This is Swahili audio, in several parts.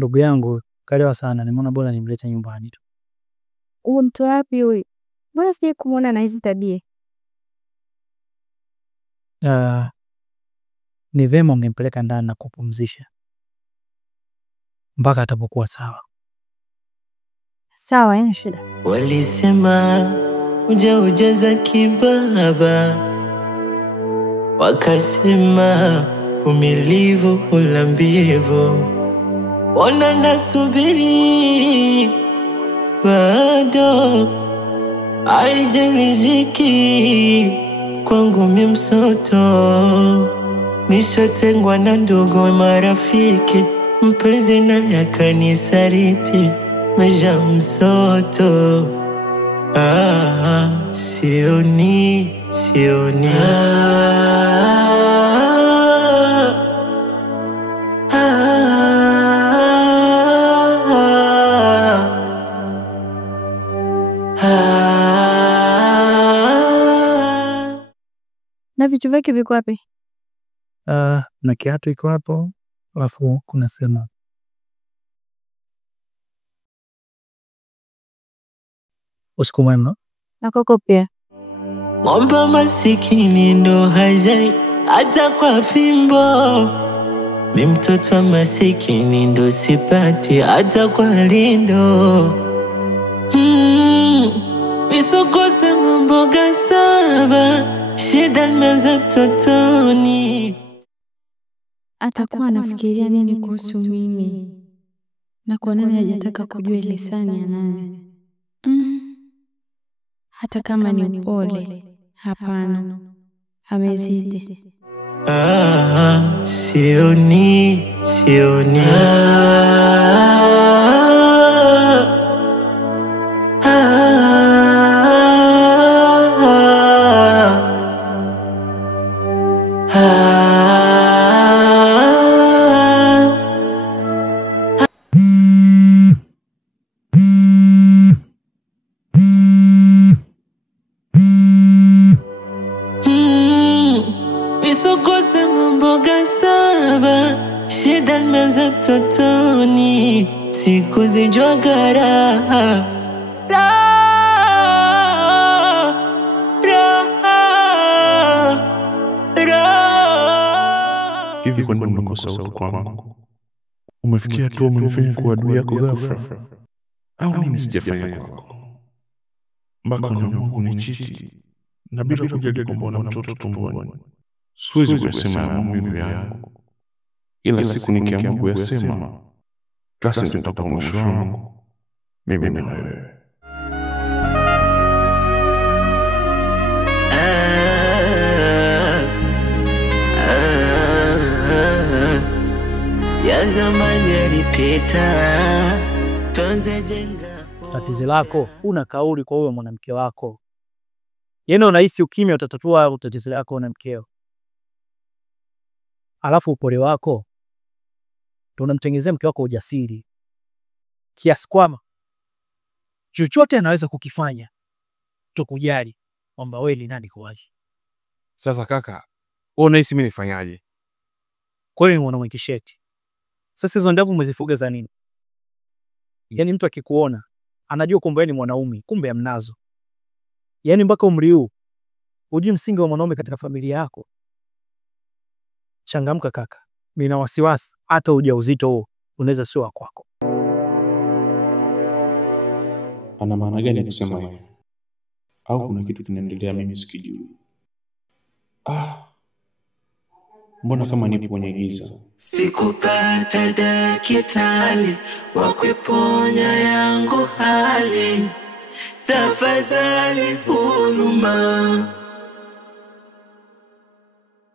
Ndugu yangu kalewa sana, nimeona bora nimlete nyumbani tu. Mtu wapi huyu? Mbona sije kumuona na hizi tabia? Ni vema ungempeleka ndani na kupumzisha mpaka atapokuwa sawa. Sawa, haina shida. Walisema ujeza kibaba, wakasema umilivu ulambivu. Ona nasubiri bado haijariziki kwangu mimsoto. Nishatengwa na ndugu marafiki, mpenzi naye akanisariti, maisha msoto. Sioni Na vitu vyake viko wapi? Na kiatu iko hapo, alafu kuna sema. Usiku mwema. Na koko pia. Mwamba masikini ndo hazai hata kwa fimbo. Mi mtoto wa masikini ndo sipati hata kwa lindo. Misokose mboga saba, shida nimeza mtotoni. Atakuwa anafikiria nini kuhusu mimi? Na kwa nini hajataka kujua lisani ya nani? Hata kama ni upole, hapana. Amezidi. Sioni misokose mboga saba, shida nimeza mtotoni, siku zijua garaha. Hivi kwa nini umekosa utu kwangu? Umefikia tu umenifanya kuwa adui yako ghafla? Au mimi sijafanya kwako mpaka unaamua kunichiti na bila kujali kwamba una mtoto tumboni? Siwezi kuyasema maumivu yangu, ila siku nikiamua kuyasema, basi ndio itakuwa mwisho wangu mimi na wewe. Ya zamani yalipita, tuanze jenga. Tatizo lako una kauli kwa huyo mwanamke wako. Yeye unahisi ukimya utatatua tatizo lako na mkeo. Alafu upole wako ndio unamtengenezea mke wako ujasiri, kiasi kwamba chochote anaweza kukifanya tukujali kwamba wewe ni nani kwaje. Sasa kaka, wewe unahisi mimi nifanyaje? Kwani ni mwanamke kisheti? Sasa hizo ndevu umezifuga za nini? Yaani mtu akikuona anajua kwamba wewe ni mwanaume, kumbe amnazo. Yaani mpaka umri huu hujui msingi wa mwanaume katika familia yako. Changamka kaka. Mimi na wasiwasi hata ujauzito huo unaweza sio wako kwako. Ana maana gani kusema hivyo? Au kuna kitu kinaendelea mimi sikijui? Mbona kama nipo kwenye giza? Sikupata daktari wa kuponya yangu hali, tafadhali huruma.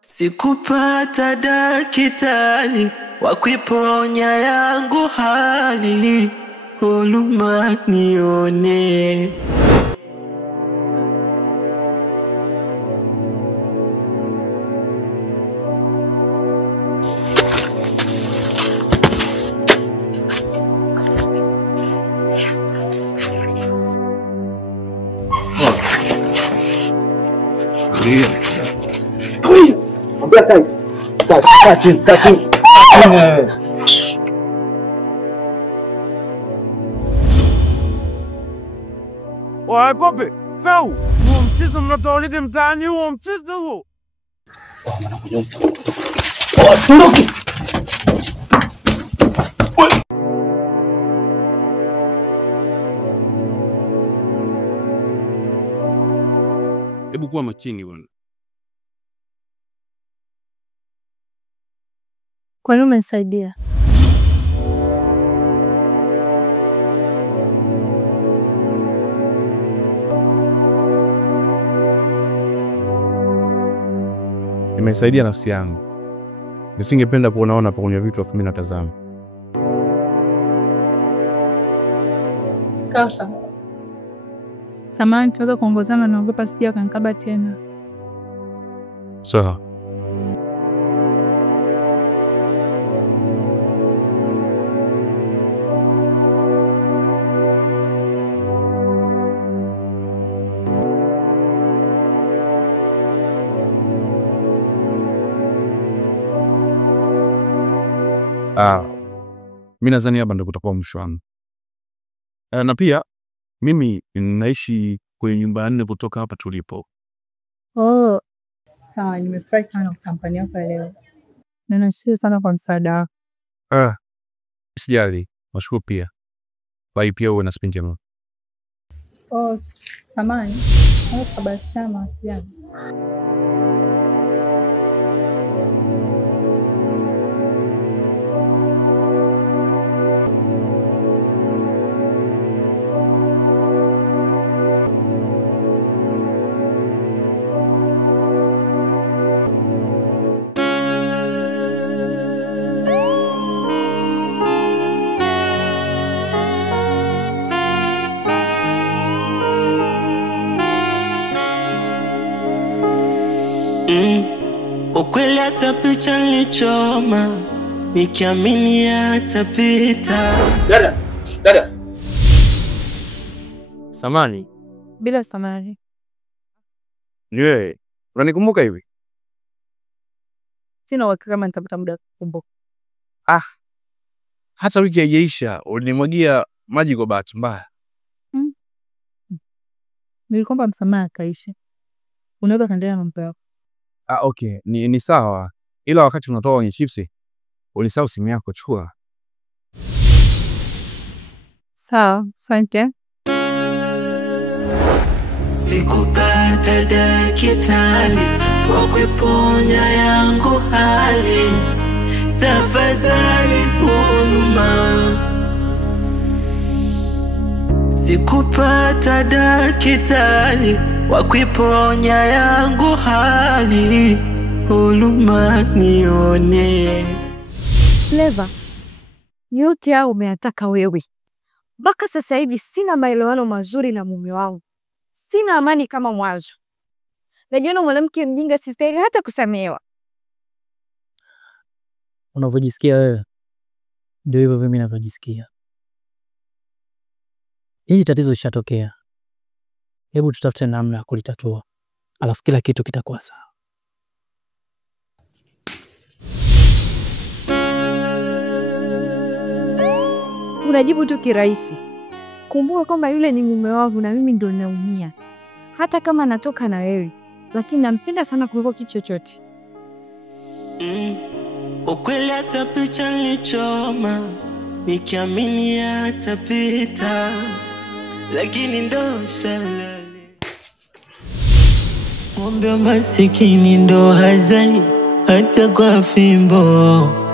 Sikupata daktari wa kuponya yangu hali, huruma nione. Wakope, fau. Huo mchezo mnatawalete mtaani huo mchezo huo. Ondoke. Hebu kuwa makini bwana. Kwa nini umenisaidia? Nimesaidia nafsi yangu. Nisingependa kuonaona hapo kwenye vitu afu mimi natazama. Kaka. Samahani, tuweza kuongozana, naogopa sija kanikaba tena. Sawa. Mimi nadhani hapa ndio kutakuwa mwisho wangu. Na pia mimi ninaishi kwenye nyumba 4 kutoka hapa tulipo. Oh. Sawa, nimefurahi sana kwa kampani yako leo. Na nashukuru sana kwa msaada wako. Usijali, nashukuru pia. Bye pia uwe na siku njema. Oh, samahani. Nataka kubadilisha mawasiliano. Ukweli hata picha nilichoma nikiamini atapita. Dada. Samani. Bila samani. Ni wewe. Unanikumbuka hivi? Sina uhakika kama nitapata muda kukumbuka. Hata wiki haijaisha ulinimwagia maji kwa bahati mbaya. Nilikomba msamaha kaisha. Unaweza kaendelea na mambo yako. Okay, ni sawa. Ila wakati unatoa kwenye chipsi, ulisahau simu yako, chukua. Sawa, asante. Sikupata daktari wa kuponya yangu hali. Tafadhali huruma. Sikupata daktari wa kuponya yangu hali. Huruma nione. Fleva, yote hao umeyataka wewe. Mpaka sasa hivi sina maelewano mazuri na mume wangu. Sina amani kama mwanzo. Najiona mwanamke mjinga, sistahili hata kusamehewa. Unavyojisikia wewe ndio hivyo mimi ninavyojisikia. Hili tatizo lishatokea. Hebu tutafute namna ya kulitatua. Alafu kila kitu kitakuwa sawa. Unajibu tu kirahisi. Kumbuka kwamba yule ni mume wangu na mimi ndo naumia. Hata kama natoka na wewe, lakini nampenda sana kuliko kitu chochote. Ukweli hata picha nilichoma nikiamini atapita, lakini ndo salale. Ng'ombe wa masikini ndo hazai hata kwa fimbo.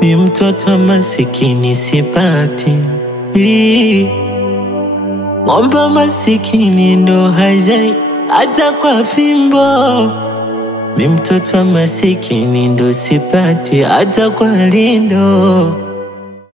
Mi mtoto wa masikini sipati. Ng'ombe wa masikini ndo hazai hata kwa fimbo. Mi mtoto wa masikini ndo sipati hata kwa lindo.